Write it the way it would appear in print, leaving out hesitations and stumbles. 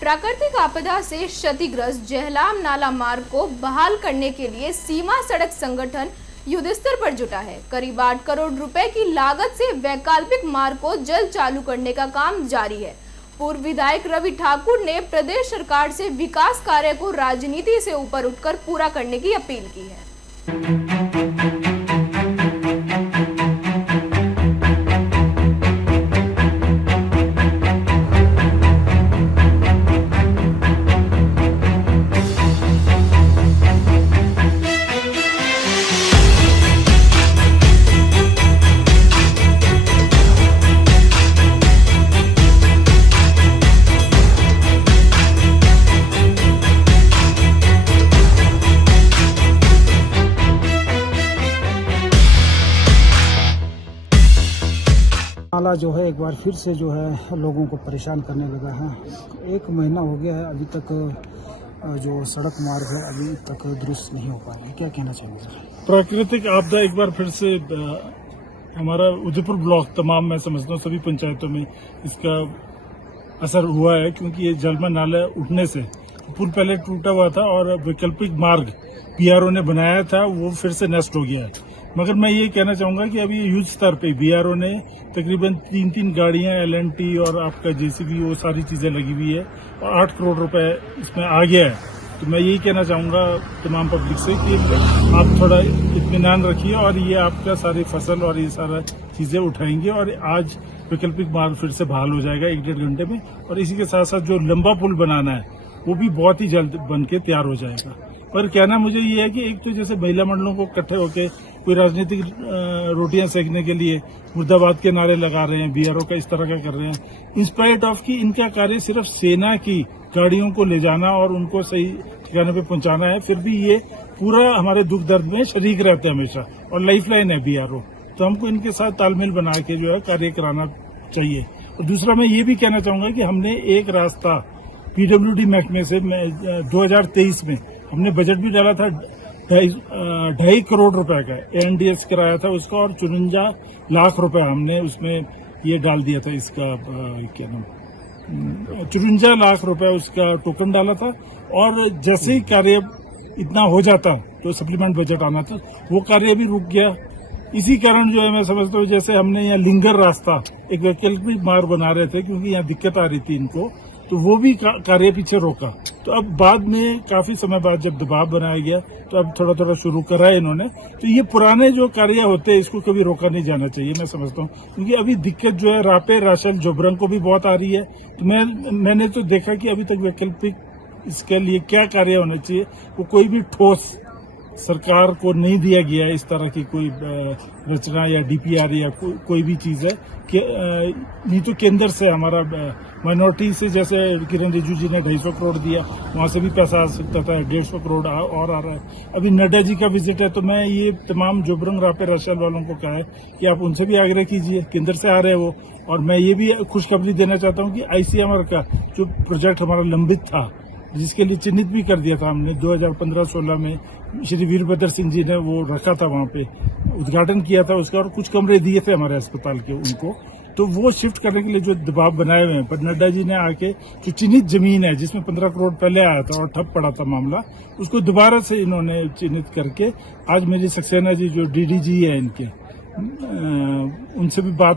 प्राकृतिक आपदा से क्षतिग्रस्त जहलाम नाला मार्ग को बहाल करने के लिए सीमा सड़क संगठन युद्धस्तर पर जुटा है। करीब 8 करोड़ रुपए की लागत से वैकल्पिक मार्ग को जल्द चालू करने का काम जारी है। पूर्व विधायक रवि ठाकुर ने प्रदेश सरकार से विकास कार्य को राजनीति से ऊपर उठकर पूरा करने की अपील की है। नाला जो है एक बार फिर से जो है लोगों को परेशान करने लगा है। 1 महीना हो गया है, अभी तक जो सड़क मार्ग है अभी तक दुरुस्त नहीं हो पाया है। क्या कहना चाहिए सर? प्राकृतिक आपदा एक बार फिर से हमारा उदयपुर ब्लॉक तमाम मैं समझता हूँ सभी पंचायतों में इसका असर हुआ है, क्योंकि ये जलमल नाला उठने से पुल पहले टूटा हुआ था और वैकल्पिक मार्ग बीआरओ ने बनाया था वो फिर से नष्ट हो गया है। मगर मैं ये कहना चाहूंगा कि अभी युद्ध स्तर पे बीआरओ ने तकरीबन 3 गाड़ियां LNT और आपका JCB वो सारी चीजें लगी हुई है और 8 करोड़ रुपए इसमें आ गया है। तो मैं यही कहना चाहूंगा तमाम पब्लिक से कि आप थोड़ा इत्मीनान रखिए और ये आपका सारी फसल और ये सारा चीजें उठाएंगे और आज वैकल्पिक मार्ग फिर से बहाल हो जाएगा 1-1.5 घंटे में। और इसी के साथ साथ जो लंबा पुल बनाना है वो भी बहुत ही जल्द बन के तैयार हो जाएगा। पर कहना मुझे ये है कि एक तो जैसे महिला मंडलों को इकट्ठे होकर कोई राजनीतिक रोटियां सेकने के लिए मुर्दाबाद के नारे लगा रहे हैं, बीआरओ का इस तरह का कर रहे हैं, इंस्पाइट ऑफ कि इनका कार्य सिर्फ सेना की गाड़ियों को ले जाना और उनको सही ठिकाने पे पहुंचाना है। फिर भी ये पूरा हमारे दुख दर्द में शरीक रहता है हमेशा और लाइफलाइन है बीआरओ। तो हमको इनके साथ तालमेल बना के जो है कार्य कराना चाहिए। और दूसरा मैं ये भी कहना चाहूंगा कि हमने एक रास्ता PWD महकमे से 2023 में हमने बजट भी डाला था 2.5 करोड़ रुपए का ANDS कराया था उसका और 54 लाख रुपए हमने उसमें ये डाल दिया था। इसका क्या नाम 54 लाख रुपए उसका टोकन डाला था और जैसे ही कार्य इतना हो जाता तो सप्लीमेंट बजट आना था, वो कार्य भी रुक गया। इसी कारण जो है मैं समझता हूँ जैसे हमने यहाँ लिंगर रास्ता एक वैकल्पिक मार्ग बना रहे थे क्योंकि यहाँ दिक्कत आ रही थी इनको, तो वो भी कार्य पीछे रोका। तो अब बाद में काफी समय बाद जब दबाव बनाया गया तो अब थोड़ा थोड़ा शुरू करा है इन्होंने। तो ये पुराने जो कार्य होते हैं इसको कभी रोका नहीं जाना चाहिए मैं समझता हूँ, क्योंकि अभी दिक्कत जो है रापे राशल जोबरंग को भी बहुत आ रही है। तो मैंने तो देखा कि अभी तक वैकल्पिक इसके लिए क्या कार्य होना चाहिए वो कोई भी ठोस सरकार को नहीं दिया गया है। इस तरह की कोई रचना या DPR या कोई भी चीज है कि नहीं तो केंद्र से हमारा माइनॉरिटी से जैसे किरण रिजिजू जी ने 250 करोड़ दिया, वहां से भी पैसा आ सकता था, 150 करोड़ और आ रहा है। अभी नड्डा जी का विजिट है तो मैं ये तमाम जोबरंग रापे रशल वालों को कहा है कि आप उनसे भी आग्रह कीजिए, केंद्र से आ रहे हैं वो। और मैं ये भी खुशखबरी देना चाहता हूँ कि ICMR का जो प्रोजेक्ट हमारा लंबित था जिसके लिए चिन्हित भी कर दिया था हमने 2015-16 में श्री वीरभद्र सिंह जी ने वो रखा था, वहां पे उद्घाटन किया था उसका और कुछ कमरे दिए थे हमारे अस्पताल के उनको, तो वो शिफ्ट करने के लिए जो दबाव बनाए हुए हैं। पर नड्डा जी ने आके जो चिन्हित जमीन है जिसमें 15 करोड़ पहले आया था और ठप पड़ा था मामला, उसको दोबारा से इन्होंने चिन्हित करके आज मेरी सक्सेना जी जो DDG है इनके उनसे भी बात हुई।